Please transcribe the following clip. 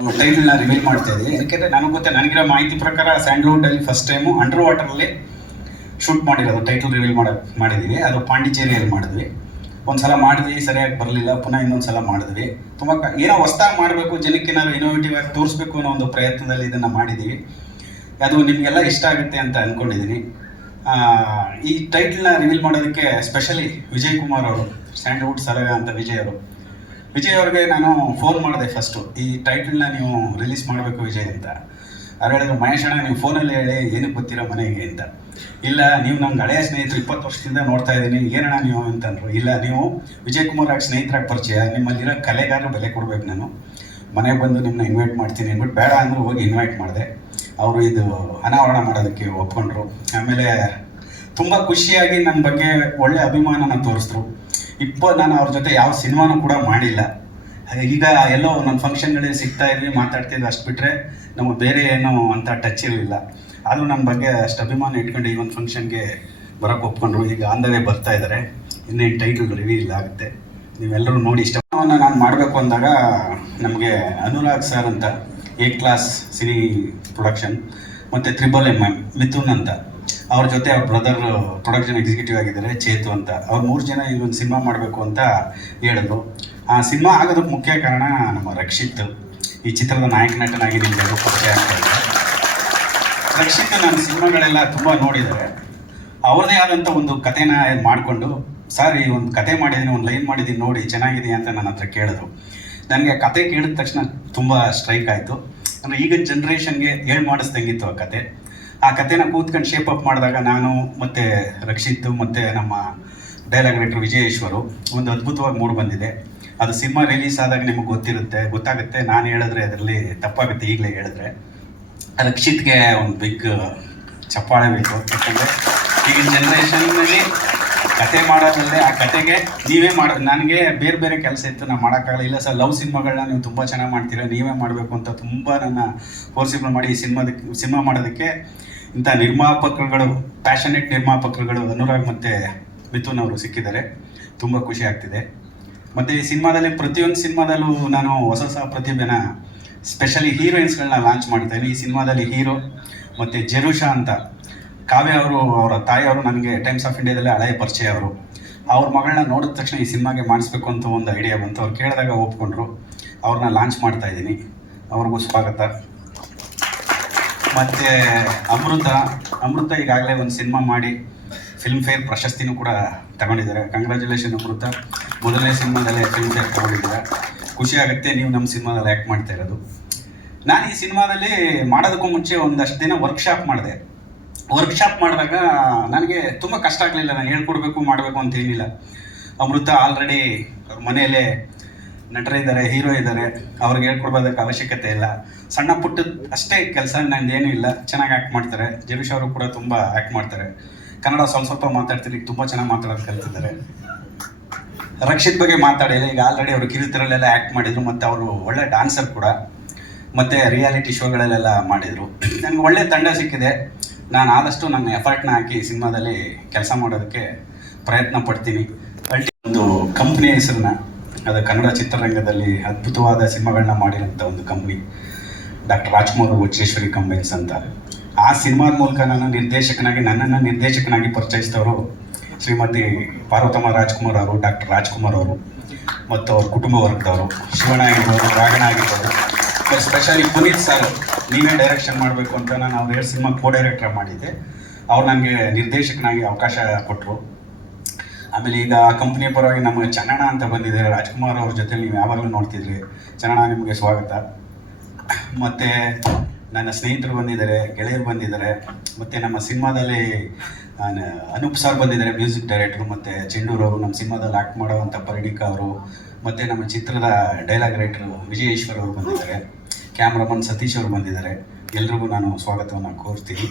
ಟೈಟಲ್ನ reveal ಮಾಡ್ತಾ ಯಾಕೆಂದರೆ ನನಗೆ ಗೊತ್ತೆ, ನನಗಿರೋ ಮಾಹಿತಿ ಪ್ರಕಾರ ಸ್ಯಾಂಡ್ಲ್ವುಡಲ್ಲಿ ಫಸ್ಟ್ ಟೈಮು ಅಂಡರ್ ವಾಟರಲ್ಲಿ ಶೂಟ್ ಮಾಡಿರೋದು ಟೈಟಲ್ ರಿವೀಲ್ ಮಾಡ ಮಾಡಿದ್ದೀವಿ ಅದು ಪಾಂಡಿಚೇರಿಯಲ್ಲಿ ಮಾಡಿದ್ವಿ. ಒಂದು ಸಲ ಮಾಡಿದ್ವಿ, ಸರಿಯಾಗಿ ಬರಲಿಲ್ಲ. ಪುನಃ ಇನ್ನೊಂದು ಸಲ ಮಾಡಿದ್ವಿ. ತುಂಬಾ ಏನೋ ಹೊಸ್ದಾಗಿ ಮಾಡಬೇಕು, ಜನಕ್ಕೆ ಏನಾದ್ರು ಇನೋವೇಟಿವ್ ಆಗಿ ತೋರಿಸ್ಬೇಕು ಅನ್ನೋ ಒಂದು ಪ್ರಯತ್ನದಲ್ಲಿ ಇದನ್ನು ಮಾಡಿದ್ದೀವಿ ಅದು ನಿಮಗೆಲ್ಲ ಇಷ್ಟ ಆಗುತ್ತೆ ಅಂತ ಅಂದ್ಕೊಂಡಿದ್ದೀನಿ ಈ ಟೈಟಲ್ನ ರಿವೀಲ್ ಮಾಡೋದಕ್ಕೆ ಸ್ಪೆಷಲಿ ವಿಜಯ್ ಕುಮಾರ್ ಅವರು ಸ್ಯಾಂಡ್ಲ್ವುಡ್ ಸರಗ ಅಂತ ವಿಜಯ್ ಅವರು ವಿಜಯ್ ಅವ್ರಿಗೆ ನಾನು ಫೋನ್ ಮಾಡಿದೆ ಫಸ್ಟು ಈ ಟೈಟಲ್ನ ನೀವು ರಿಲೀಸ್ ಮಾಡಬೇಕು ವಿಜಯ್ ಅಂತ. ಅವ್ರು ಹೇಳಿದ್ರು, ಮಹೇಶ್ ಅಣ್ಣ, ನೀವು ಫೋನಲ್ಲಿ ಹೇಳಿ ಏನಕ್ಕೆ ಗೊತ್ತಿರೋ ಮನೆಗೆ ಅಂತ. ಇಲ್ಲ, ನೀವು ನಮ್ಗೆ ಹಳೆಯ ಸ್ನೇಹಿತರು ಇಪ್ಪತ್ತು ವರ್ಷದಿಂದ ನೋಡ್ತಾ ಇದ್ದೀನಿ. ಏನಣ್ಣ ನೀವು? ಅಂತಂದ್ರು ಇಲ್ಲ, ನೀವು ವಿಜಯ್ ಕುಮಾರ್ ಆಗಿ ಸ್ನೇಹಿತರಾಗಿ ಪರಿಚಯ. ನಿಮ್ಮಲ್ಲಿರೋ ಕಲೆಗಾರರು ಬೆಲೆ ಕೊಡ್ಬೇಕು ನಾನು. ಮನೆಗೆ ಬಂದು ನಿಮ್ಮನ್ನ ಇನ್ವೈಟ್ ಮಾಡ್ತೀನಿ ಅಂದ್ಬಿಟ್ಟು ಬೇಡ ಅಂದ್ರು ಹೋಗಿ ಇನ್ವೈಟ್ ಮಾಡಿದೆ. ಅವರು ಇದು ಅನಾವರಣ ಮಾಡೋದಕ್ಕೆ ಒಪ್ಕೊಂಡ್ರು. ಆಮೇಲೆ ತುಂಬ ಖುಷಿಯಾಗಿ ನನ್ನ ಬಗ್ಗೆ ಒಳ್ಳೆ ಅಭಿಮಾನನ ತೋರಿಸ್ರು ಇಪ್ಪ, ನಾನು ಅವ್ರ ಜೊತೆ ಯಾವ ಸಿನಿಮಾನೂ ಕೂಡ ಮಾಡಿಲ್ಲ. ಈಗ ಎಲ್ಲೋ ನನ್ನ ಫಂಕ್ಷನ್ಗಳಲ್ಲಿ ಸಿಗ್ತಾ ಇದ್ವಿ ಮಾತಾಡ್ತಿದ್ವಿ ಅಷ್ಟು ಬಿಟ್ಟರೆ ನಮಗೆ ಬೇರೆ ಏನೋ ಅಂತ ಟಚ್ ಇರಲಿಲ್ಲ. ಆದರೂ ನನ್ನ ಬಗ್ಗೆ ಅಷ್ಟು ಅಭಿಮಾನ ಇಟ್ಕೊಂಡು ಈ ಒಂದು ಫಂಕ್ಷನ್ಗೆ ಬರೋಕ್ಕೆ ಒಪ್ಕೊಂಡ್ರು. ಈಗ ಆನ್ ದ ವೇ ಬರ್ತಾ ಇದ್ದಾರೆ ಇನ್ನೇನು ಟೈಟಲ್ ರಿವೀಲ್ ಆಗುತ್ತೆ. ನೀವೆಲ್ಲರೂ ನೋಡಿ ಇಷ್ಟವನ್ನು ನಾನು ಮಾಡಬೇಕು ಅಂದಾಗ ನಮಗೆ ಅನುರಾಗ್ ಸರ್ ಅಂತ ಎ ಕ್ಲಾಸ್ ಸಿನಿ ಪ್ರೊಡಕ್ಷನ್ ಮತ್ತು ತ್ರಿಬಲ್ ಎಂ ಎಂ ಮಿಥುನ್ ಅಂತ. ಅವ್ರ ಜೊತೆ ಅವ್ರ ಬ್ರದರ್ ಪ್ರೊಡಕ್ಷನ್ ಎಕ್ಸಿಕ್ಯೂಟಿವ್ ಆಗಿದ್ದಾರೆ, ಚೇತು ಅಂತ. ಅವ್ರು ಮೂರು ಜನ ಈ ಒಂದು ಸಿನಿಮಾ ಮಾಡಬೇಕು ಅಂತ ಹೇಳಿದ್ರು. ಆ ಸಿನಿಮಾ ಆಗೋದಕ್ಕೆ ಮುಖ್ಯ ಕಾರಣ ನಮ್ಮ ರಕ್ಷಿತ್. ಈ ಚಿತ್ರದ ನಾಯಕ ನಟನಾಗಿ ನಿಮ್ಗೆ ಪರಿಚಯ ಆಗ್ತಾ ಇದೆ ರಕ್ಷಿತ್ ನನ್ನ ಸಿನಿಮಾಗಳೆಲ್ಲ ತುಂಬ ನೋಡಿದ್ದಾರೆ. ಅವ್ರದ್ದೇ ಆದಂಥ ಒಂದು ಕಥೆನ ಮಾಡಿಕೊಂಡು, ಸರ್, ಈ ಒಂದು ಕತೆ ಮಾಡಿದ್ದೀನಿ, ಒಂದು ಲೈನ್ ಮಾಡಿದ್ದೀನಿ, ನೋಡಿ, ಚೆನ್ನಾಗಿದೆ ಅಂತ ನನ್ನ ಹತ್ರ ಕೇಳಿದ್ರು. ನನಗೆ ಕತೆ ಕೇಳಿದ ತಕ್ಷಣ ತುಂಬ ಸ್ಟ್ರೈಕ್ ಆಯಿತು. ಅಂದರೆ ಈಗ ಜನ್ರೇಷನ್ಗೆ ಹೇಳಿ ಮಾಡಿಸ್ದಂಗಿತ್ತು ಆ ಕತೆ ಆ ಕಥೆನ ಕೂತ್ಕೊಂಡು ಶೇಪ್ ಅಪ್ ಮಾಡಿದಾಗ ನಾನು ಮತ್ತು ರಕ್ಷಿತ್, ಮತ್ತು ನಮ್ಮ ಡೈಲಾಗ್ ರೈಟರ್ ವಿಜಯೇಶ್ವರು ಒಂದು ಅದ್ಭುತವಾಗಿ ಮೂಡ್ ಬಂದಿದೆ. ಅದು ಸಿನಿಮಾ ರಿಲೀಸ್ ಆದಾಗ ನಿಮಗೆ ಗೊತ್ತಿರುತ್ತೆ, ಗೊತ್ತಾಗುತ್ತೆ. ನಾನು ಹೇಳಿದ್ರೆ ಅದರಲ್ಲಿ ತಪ್ಪಾಗುತ್ತೆ, ಈಗಲೇ ಹೇಳಿದ್ರೆ. ರಕ್ಷಿತ್ಗೆ ಒಂದು ಬಿಗ್ ಚಪ್ಪಾಳೆ ಬೇಕು. ಯಾಕಂದರೆ ಈಗಿನ ಜನ್ರೇಷನ್ನಲ್ಲಿ ಕತೆ ಮಾಡೋದಲ್ಲದೆ ಆ ಕತೆಗೆ ನೀವೇ ಮಾಡ, ನನಗೆ ಬೇರೆ ಬೇರೆ ಕೆಲಸ ಇತ್ತು, ನಾನು ಮಾಡೋಕ್ಕಾಗಲ್ಲ. ಇಲ್ಲ ಸರ್, ಲವ್ ಸಿನಿಮಾಗಳನ್ನ ನೀವು ತುಂಬ ಚೆನ್ನಾಗಿ ಮಾಡ್ತೀರಾ, ನೀವೇ ಮಾಡಬೇಕು ಅಂತ ತುಂಬ ನನ್ನ ಫೋರ್ಸಿಬಲ್ ಮಾಡಿ ಈ ಸಿನಿಮಾದಕ್ಕೆ ಸಿನಿಮಾ ಮಾಡೋದಕ್ಕೆ ಇಂಥ ನಿರ್ಮಾಪಕರುಗಳು ಪ್ಯಾಷನೇಟ್ ನಿರ್ಮಾಪಕರುಗಳು ಅನುರಾಗ್ ಮತ್ತು ಮಿಥುನ್ ಅವರು ಸಿಕ್ಕಿದ್ದಾರೆ. ತುಂಬ ಖುಷಿ ಆಗ್ತಿದೆ. ಮತ್ತು ಈ ಸಿನಿಮಾದಲ್ಲಿ, ಪ್ರತಿಯೊಂದು ಸಿನಿಮಾದಲ್ಲೂ ನಾನು ಹೊಸ ಹೊಸ ಪ್ರತಿಭೆನ ಸ್ಪೆಷಲಿ ಹೀರೋಯಿನ್ಸ್ಗಳನ್ನ ಲಾಂಚ್ ಮಾಡ್ತಾಯಿದ್ದೀನಿ ಈ ಸಿನಿಮಾದಲ್ಲಿ ಹೀರೋ ಮತ್ತು ಜೆರುಷಾ ಅಂತ ಕಾವ್ಯ ಅವರು, ಅವರ ತಾಯಿಯವರು ನನಗೆ ಟೈಮ್ಸ್ ಆಫ್ ಇಂಡಿಯಾದಲ್ಲಿ ಹಳೆಯ ಪರಿಚಯ ಅವರು. ಅವ್ರ ಮಗಳನ್ನ ನೋಡಿದ ತಕ್ಷಣ ಈ ಸಿನಿಮಾಗೆ ಮಾಡಿಸ್ಬೇಕು ಅಂತ ಒಂದು ಐಡಿಯಾ ಬಂತು. ಅವ್ರು ಕೇಳಿದಾಗ ಒಪ್ಕೊಂಡ್ರು. ಅವ್ರನ್ನ ಲಾಂಚ್ ಮಾಡ್ತಾ ಇದ್ದೀನಿ. ಅವ್ರಿಗೂ ಸ್ವಾಗತ. ಮತ್ತು ಅಮೃತ ಅಮೃತ ಈಗಾಗಲೇ ಒಂದು ಸಿನಿಮಾ ಮಾಡಿ ಫಿಲ್ಮ್ ಫೇರ್ ಪ್ರಶಸ್ತಿನೂ ಕೂಡ ತಗೊಂಡಿದ್ದಾರೆ. ಕಂಗ್ರ್ಯಾಚುಲೇಷನ್ ಅಮೃತ. ಮೊದಲನೇ ಸಿನಿಮಾದಲ್ಲೇ ಫಿಲ್ಮ್ ಫೇರ್ ತಗೊಂಡಿದ್ದಾರೆ? ಖುಷಿ ಆಗುತ್ತೆ ನೀವು ನಮ್ಮ ಸಿನಿಮಾದಲ್ಲಿ ಆ್ಯಕ್ಟ್ ಮಾಡ್ತಾ ಇರೋದು. ನಾನು ಈ ಸಿನಿಮಾದಲ್ಲಿ ಮಾಡೋದಕ್ಕೂ ಮುಂಚೆ ಒಂದಷ್ಟು ದಿನ ವರ್ಕ್ಶಾಪ್ ಮಾಡಿದೆ. ವರ್ಕ್ಶಾಪ್ ಮಾಡಿದಾಗ ನನಗೆ ತುಂಬ ಕಷ್ಟ ಆಗಲಿಲ್ಲ. ನಾನು ಹೇಳ್ಕೊಡ್ಬೇಕು, ಮಾಡಬೇಕು ಅಂತ ಏನಿಲ್ಲ. ಅಮೃತ ಆಲ್ರೆಡಿ ಅವ್ರ ಮನೆಯಲ್ಲೇ ನಟರಿದ್ದಾರೆ ಹೀರೋ ಇದ್ದಾರೆ. ಅವ್ರಿಗೆ ಹೇಳ್ಕೊಡ್ಬೋದಕ್ಕೆ ಅವಶ್ಯಕತೆ ಇಲ್ಲ. ಸಣ್ಣ ಪುಟ್ಟ ಅಷ್ಟೇ ಕೆಲಸ, ನಂದು ಏನೂ ಇಲ್ಲ. ಚೆನ್ನಾಗಿ ಆ್ಯಕ್ಟ್ ಮಾಡ್ತಾರೆ. ಜಗೀಶ್ ಅವರು ಕೂಡ ತುಂಬ ಆ್ಯಕ್ಟ್ ಮಾಡ್ತಾರೆ. ಕನ್ನಡ ಸ್ವಲ್ಪ ಸ್ವಲ್ಪ ಮಾತಾಡ್ತಾರೆ ತುಂಬ ಚೆನ್ನಾಗಿ ಮಾತಾಡೋದು ಕಲ್ತಿದ್ದಾರೆ. ರಕ್ಷಿತ್ ಬಗ್ಗೆ ಮಾತಾಡಿಲ್ಲ. ಈಗ ಆಲ್ರೆಡಿ ಅವರು ಕಿರುತೆರಲ್ಲೆಲ್ಲ ಆ್ಯಕ್ಟ್ ಮಾಡಿದರು, ಮತ್ತು ಅವರು ಒಳ್ಳೆ ಡಾನ್ಸರ್ ಕೂಡ. ಮತ್ತು ರಿಯಾಲಿಟಿ ಶೋಗಳಲ್ಲೆಲ್ಲ ಮಾಡಿದರು. ನನಗೆ ಒಳ್ಳೆ ತಂಡ ಸಿಕ್ಕಿದೆ. ನಾನು ಆದಷ್ಟು ನನ್ನ ಎಫರ್ಟ್ನ ಹಾಕಿ ಸಿನಿಮಾದಲ್ಲಿ ಕೆಲಸ ಮಾಡೋದಕ್ಕೆ ಪ್ರಯತ್ನ ಪಡ್ತೀನಿ. ಅಲ್ಟಿ ಒಂದು ಕಂಪ್ನಿಯ ಹೆಸರನ್ನ, ಅದು ಕನ್ನಡ ಚಿತ್ರರಂಗದಲ್ಲಿ ಅದ್ಭುತವಾದ ಸಿನಿಮಾಗಳನ್ನ ಮಾಡಿರೋಂಥ ಒಂದು company doctor Rajkumar Vajreshwari combines ಅಂತ. ಆ ಸಿನಿಮಾದ ಮೂಲಕ ನನ್ನ ನಿರ್ದೇಶಕನಾಗಿ, ನನ್ನನ್ನು ನಿರ್ದೇಶಕನಾಗಿ ಪರಿಚಯಿಸಿದವರು ಶ್ರೀಮತಿ ಪಾರ್ವತಮ್ಮ ರಾಜ್ಕುಮಾರ್ ಅವರು ಡಾಕ್ಟರ್ ರಾಜ್ಕುಮಾರ್ ಅವರು, ಮತ್ತು ಅವ್ರ ಕುಟುಂಬ ವರ್ಗದವರು, ಶಿವಣ್ಣ ಆಗಿರ್ಬೋದು ರಾಘಣ ಆಗಿರ್ಬೋದು. ಸ್ಪೆಷಲಿ ಪುನೀತ್ ಸರ್, ನೀವೇ ಡೈರೆಕ್ಷನ್ ಮಾಡಬೇಕು ಅಂತ ನಾನು ಅವ್ರು ಸಿನಿಮಾ ಕೋ ಡೈರೆಕ್ಟರ್ ಮಾಡಿದ್ದೆ. ಅವ್ರು ನನಗೆ ನಿರ್ದೇಶಕನಾಗಿ ಅವಕಾಶ ಕೊಟ್ಟರು ಆಮೇಲೆ ಈಗ ಆ ಕಂಪ್ನಿಯ ಪರವಾಗಿ ನಮಗೆ ಚನ್ನಣ ಅಂತ ಬಂದಿದ್ದಾರೆ. ರಾಜ್ಕುಮಾರ್ ಅವ್ರ ಜೊತೆ ನೀವು ಯಾವಾಗಲೂ ನೋಡ್ತಿದ್ರಿ. ಚನ್ನಣ ನಿಮಗೆ ಸ್ವಾಗತ. ಮತ್ತು ನನ್ನ ಸ್ನೇಹಿತರು ಬಂದಿದ್ದಾರೆ, ಗೆಳೆಯರು ಬಂದಿದ್ದಾರೆ. ಮತ್ತು ನಮ್ಮ ಸಿನಿಮಾದಲ್ಲಿ ಅನೂಪ್ ಸರ್ ಬಂದಿದ್ದಾರೆ ಮ್ಯೂಸಿಕ್ ಡೈರೆಕ್ಟ್ರು ಮತ್ತು ಚೆಂಡೂರು ಅವರು ನಮ್ಮ ಸಿನಿಮಾದಲ್ಲಿ ಆ್ಯಕ್ಟ್ ಮಾಡೋವಂಥ ಪರಿಣಿಕ ಅವರು. ಮತ್ತು ನಮ್ಮ ಚಿತ್ರದ ಡೈಲಾಗ್ ರೈಟ್ರು ವಿಜಯೇಶ್ವರ್ ಅವರು ಬಂದಿದ್ದಾರೆ. ಕ್ಯಾಮ್ರಾಮನ್ ಸತೀಶ್ ಅವರು ಬಂದಿದ್ದಾರೆ. ಎಲ್ರಿಗೂ ನಾನು ಸ್ವಾಗತವನ್ನು ಕೋರ್ತೀನಿ.